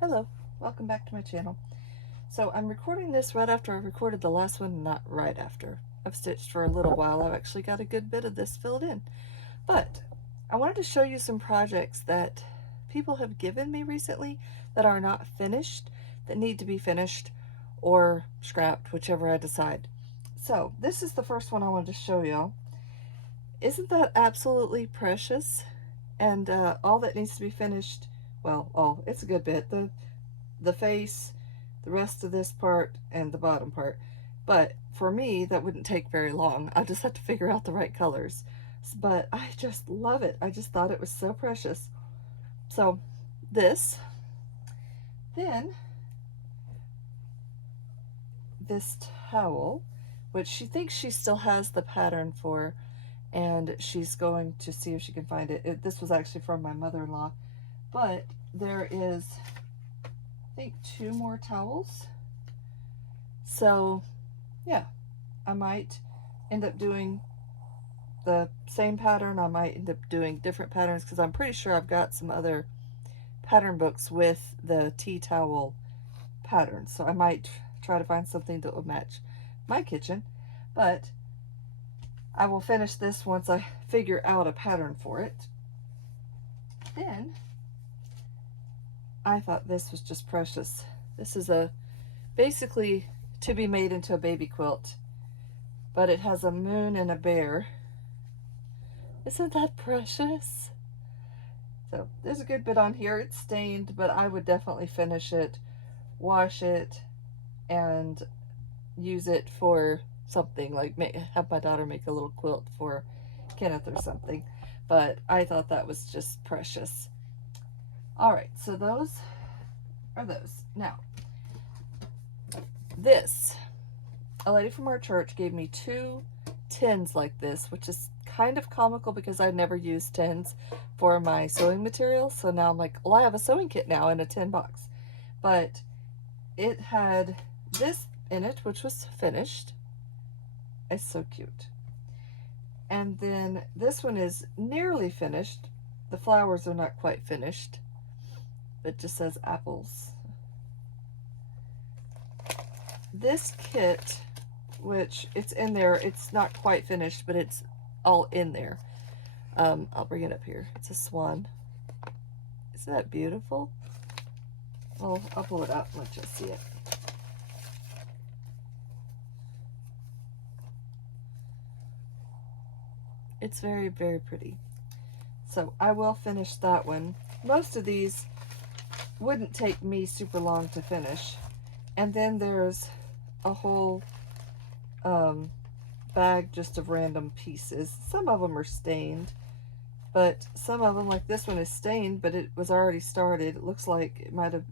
Hello, welcome back to my channel. So I'm recording this right after I recorded the last one, not right after. I've stitched for a little while. I've actually got a good bit of this filled in. But I wanted to show you some projects that people have given me recently that are not finished, that need to be finished or scrapped, whichever I decide. So this is the first one I wanted to show y'all. Isn't that absolutely precious? And all that needs to be finished, well, it's a good bit. The face, the rest of this part, and the bottom part. But for me, that wouldn't take very long. I just have to figure out the right colors. But I just love it. I just thought it was so precious. So this, then this towel, which she thinks she still has the pattern for, and she's going to see if she can find it. This was actually from my mother-in-law, but there is, I think, 2 more towels. So yeah, I might end up doing the same pattern. I might end up doing different patterns because I'm pretty sure I've got some other pattern books with the tea towel pattern. So I might try to find something that will match my kitchen. But I will finish this once I figure out a pattern for it. Then I thought this was just precious. This is a basically to be made into a baby quilt, but it has a moon and a bear. Isn't that precious? So there's a good bit on here. It's stained, but I would definitely finish it, wash it, and use it for something, like have my daughter make a little quilt for Kenneth or something. But I thought that was just precious. All right, so those are those. Now, this, a lady from our church gave me 2 tins like this, which is kind of comical because I never used tins for my sewing material. So now I'm like, well, I have a sewing kit now in a tin box. But it had this in it, which was finished. It's so cute. And then this one is nearly finished. The flowers are not quite finished. It just says apples. This kit, which it's in there, it's not quite finished, but it's all in there. I'll bring it up here. It's a swan. Isn't that beautiful? Well, I'll pull it out and let you see it. It's very, very pretty. So I will finish that one. Most of these wouldn't take me super long to finish. And then there's a whole bag just of random pieces. Some of them are stained, but some of them, like this one, is stained, but it was already started. It looks like it might have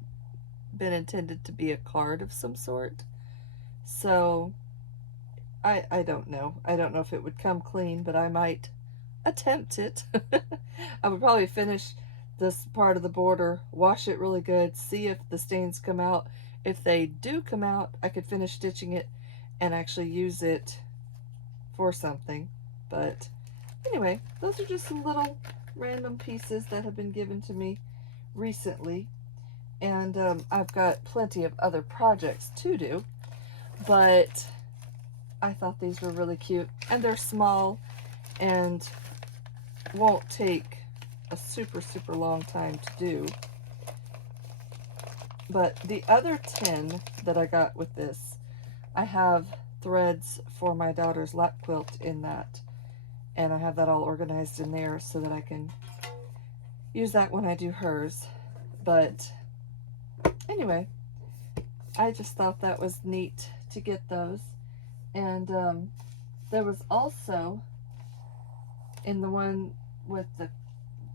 been intended to be a card of some sort. So I don't know. I don't know if it would come clean, but I might attempt it. I would probably finish this part of the border, wash it really good, see if the stains come out. If they do come out, I could finish stitching it and actually use it for something. But anyway, those are just some little random pieces that have been given to me recently. And I've got plenty of other projects to do, but I thought these were really cute. And they're small and won't take a super, super long time to do. But the other tin that I got with this, I have threads for my daughter's lap quilt in that. And I have that all organized in there so that I can use that when I do hers. But anyway, I just thought that was neat to get those. And there was also, in the one with the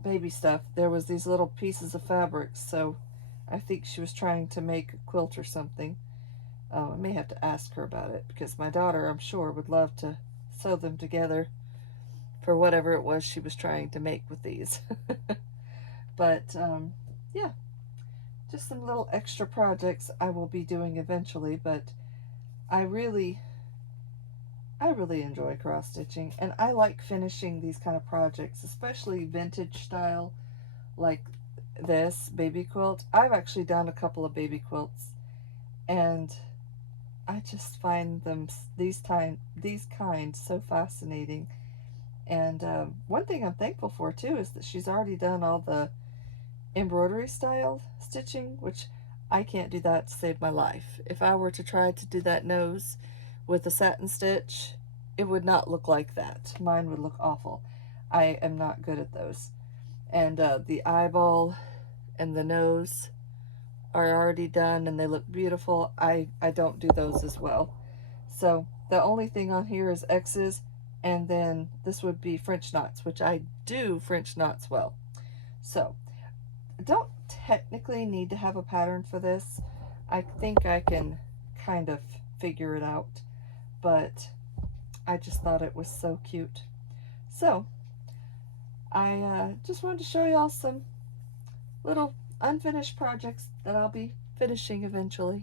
baby stuff, there was these little pieces of fabric. So I think she was trying to make a quilt or something. I may have to ask her about it because my daughter, I'm sure, would love to sew them together for whatever it was she was trying to make with these. But yeah, just some little extra projects I will be doing eventually. But I really enjoy cross stitching, and I like finishing these kind of projects, especially vintage style, like this baby quilt. I've actually done a couple of baby quilts, and I just find them these kind so fascinating. And one thing I'm thankful for too is that she's already done all the embroidery style stitching, which I can't do that to save my life. If I were to try to do that nose with a satin stitch, it would not look like that. Mine would look awful. I am not good at those. And the eyeball and the nose are already done and they look beautiful. I don't do those as well. So the only thing on here is X's, and then this would be French knots, which I do French knots well. So I don't technically need to have a pattern for this. I think I can kind of figure it out, but I just thought it was so cute. So I just wanted to show y'all some little unfinished projects that I'll be finishing eventually.